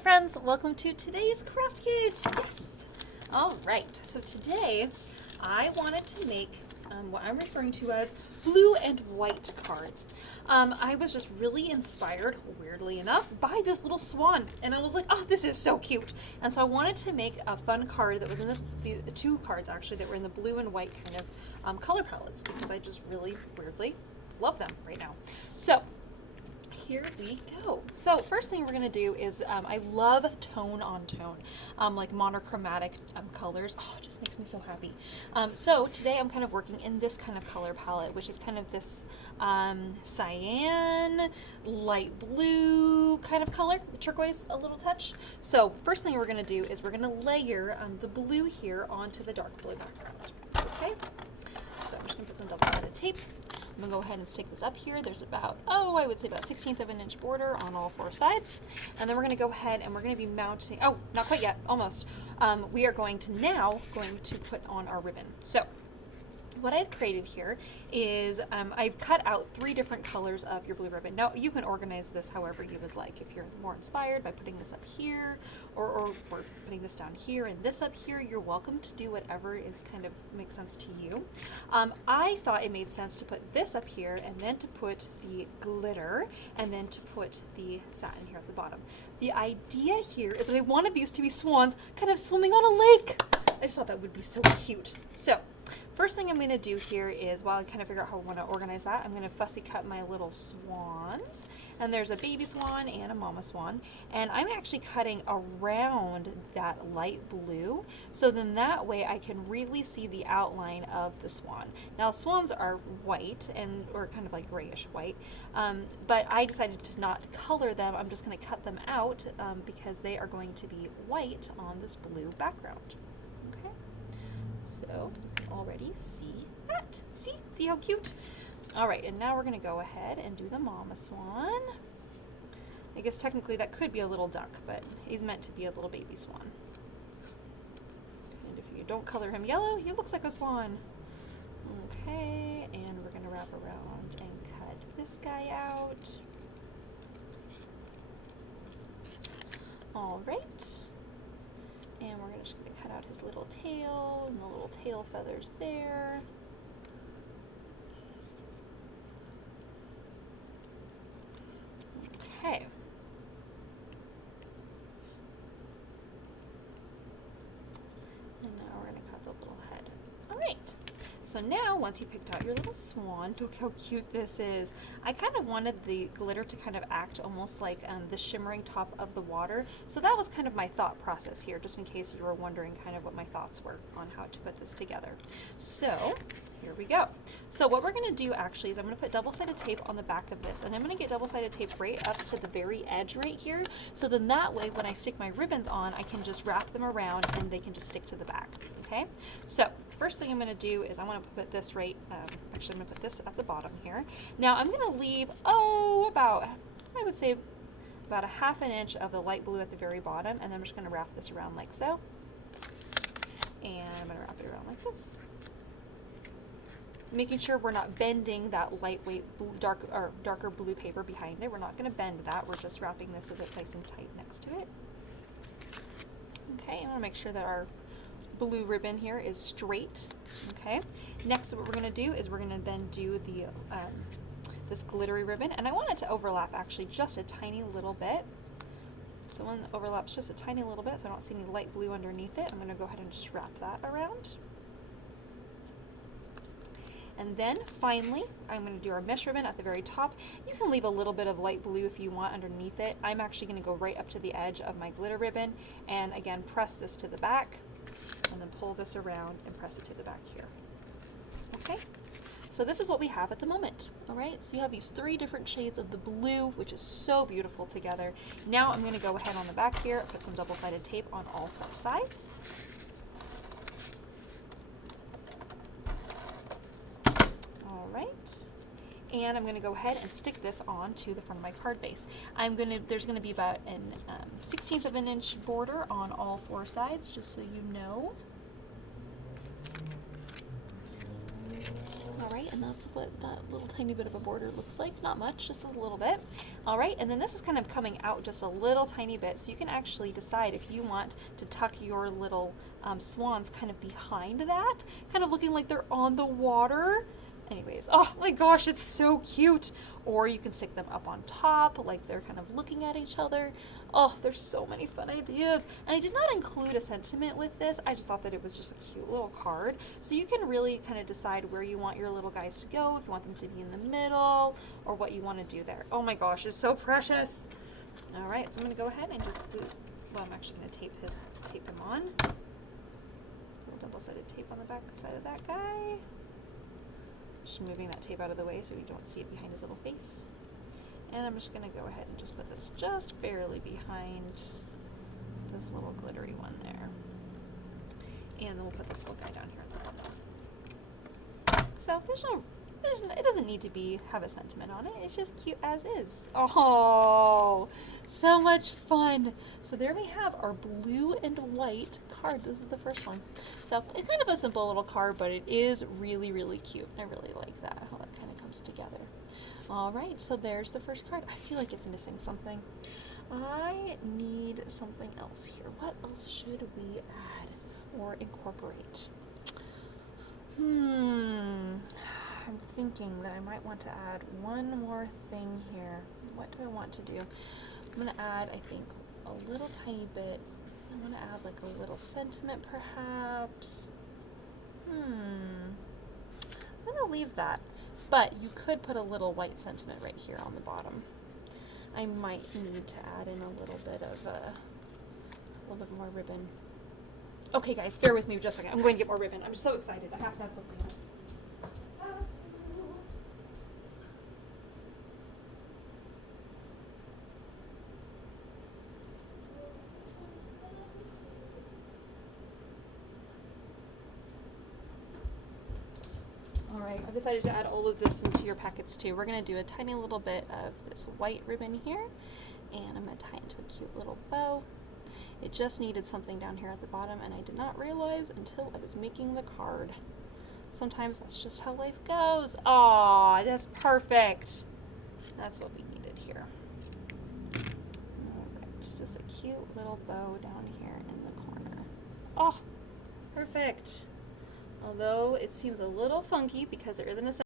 friends, welcome to today's craft kit. Yes. All right, so today I wanted to make what I'm referring to as blue and white cards. I was just really inspired, weirdly enough, by this little swan, and I was like, oh, this is so cute. And so I wanted to make a fun card that was in this, two cards actually that were in the blue and white kind of color palettes, because I just really weirdly love them right now. So here we go. So first thing we're going to do is I love tone on tone, like monochromatic colors. Oh, it just makes me so happy. So today I'm kind of working in this kind of color palette, which is kind of this cyan, light blue kind of color, the turquoise a little touch. So first thing we're going to do is we're going to layer the blue here onto the dark blue background. Okay, so I'm just going to put some double-sided tape. I'm going to go ahead and stick this up here. There's about, I would say about 1/16 of an inch border on all four sides. And then we're going to go ahead and we're going to be mounting, not quite yet, almost. We are going to put on our ribbon. So what I've created here is I've cut out 3 different colors of your blue ribbon. Now you can organize this however you would like. If you're more inspired by putting this up here or putting this down here and this up here, you're welcome to do whatever is kind of makes sense to you. I thought it made sense to put this up here and then to put the glitter and then to put the satin here at the bottom. The idea here is that I wanted these to be swans kind of swimming on a lake. I just thought that would be so cute. So first thing I'm going to do here is, while I kind of figure out how I want to organize that, I'm going to fussy cut my little swans. And there's a baby swan and a mama swan. And I'm actually cutting around that light blue, so then that way I can really see the outline of the swan. Now swans are white, or kind of like grayish white, but I decided to not color them. I'm just going to cut them out because they are going to be white on this blue background. Okay, so already see that. See how cute? All right, and now we're going to go ahead and do the mama swan. I guess technically that could be a little duck, but he's meant to be a little baby swan. And if you don't color him yellow, he looks like a swan. Okay, and we're going to wrap around and cut this guy out. All right. And we're just going to cut out his little tail and the little tail feathers there. Okay. And now we're going to cut the little head. All right. So now, once you picked out your little swan, look how cute this is. I kind of wanted the glitter to kind of act almost like the shimmering top of the water. So that was kind of my thought process here, just in case you were wondering kind of what my thoughts were on how to put this together. So here we go. So what we're going to do actually is I'm going to put double-sided tape on the back of this, and I'm going to get double-sided tape right up to the very edge right here. So then that way, when I stick my ribbons on, I can just wrap them around and they can just stick to the back. Okay, so first thing I'm going to do is I want to put this right, actually I'm going to put this at the bottom here. Now I'm going to leave, about, I would say about 1/2 inch of the light blue at the very bottom, and then I'm just going to wrap this around like so. And I'm going to wrap it around like this. Making sure we're not bending that lightweight blue, darker blue paper behind it. We're not going to bend that. We're just wrapping this so that it's nice and tight next to it. Okay, I want to make sure that our blue ribbon here is straight. Okay, next what we're going to do is we're going to then do the this glittery ribbon, and I want it to overlap actually just a tiny little bit. So when it overlaps just a tiny little bit, so I don't see any light blue underneath it, I'm going to go ahead and just wrap that around. And then finally, I'm going to do our mesh ribbon at the very top. You can leave a little bit of light blue if you want underneath it. I'm actually going to go right up to the edge of my glitter ribbon, and again press this to the back, and then pull this around and press it to the back here. Okay, so this is what we have at the moment. All right, so you have these 3 different shades of the blue, which is so beautiful together. Now I'm going to go ahead on the back here, put some double-sided tape on all 4 sides. All right, and I'm going to go ahead and stick this on to the front of my card base. There's going to be about an 1/16 of an inch border on all 4 sides, just so you know. All right, and that's what that little tiny bit of a border looks like. Not much, just a little bit. All right, and then this is kind of coming out just a little tiny bit, so you can actually decide if you want to tuck your little swans kind of behind that, kind of looking like they're on the water. Anyways, oh my gosh, it's so cute. Or you can stick them up on top, like they're kind of looking at each other. Oh, there's so many fun ideas. And I did not include a sentiment with this. I just thought that it was just a cute little card. So you can really kind of decide where you want your little guys to go, if you want them to be in the middle, or what you want to do there. Oh my gosh, it's so precious. All right, so I'm going to go ahead and just glue, well, I'm actually going to tape him on. Little double-sided tape on the back side of that guy. Just moving that tape out of the way so you don't see it behind his little face. And I'm just going to go ahead and just put this just barely behind this little glittery one there. And then we'll put this little guy down here on the bottom. So it doesn't need to have a sentiment on it. It's just cute as is. Oh, so much fun. So there we have our blue and white card. This is the first one. So it's kind of a simple little card, but it is really, really cute. I really like that, how that kind of comes together. All right, so there's the first card. I feel like it's missing something. I need something else here. What else should we add or incorporate? I'm thinking that I might want to add one more thing here. What do I want to do? I'm going to add, I think, a little tiny bit. I want to add like a little sentiment perhaps. I'm going to leave that. But you could put a little white sentiment right here on the bottom. I might need to add in a little bit more ribbon. Okay guys, bear with me just a second. I'm going to get more ribbon. I'm so excited. I have to have something else. Alright, I've decided to add all of this into your packets too. We're going to do a tiny little bit of this white ribbon here, and I'm going to tie it into a cute little bow. It just needed something down here at the bottom, and I did not realize until I was making the card. Sometimes that's just how life goes. Aw, that's perfect. That's what we needed here. Alright, just a cute little bow down here in the corner. Oh, perfect. Although it seems a little funky because there isn't a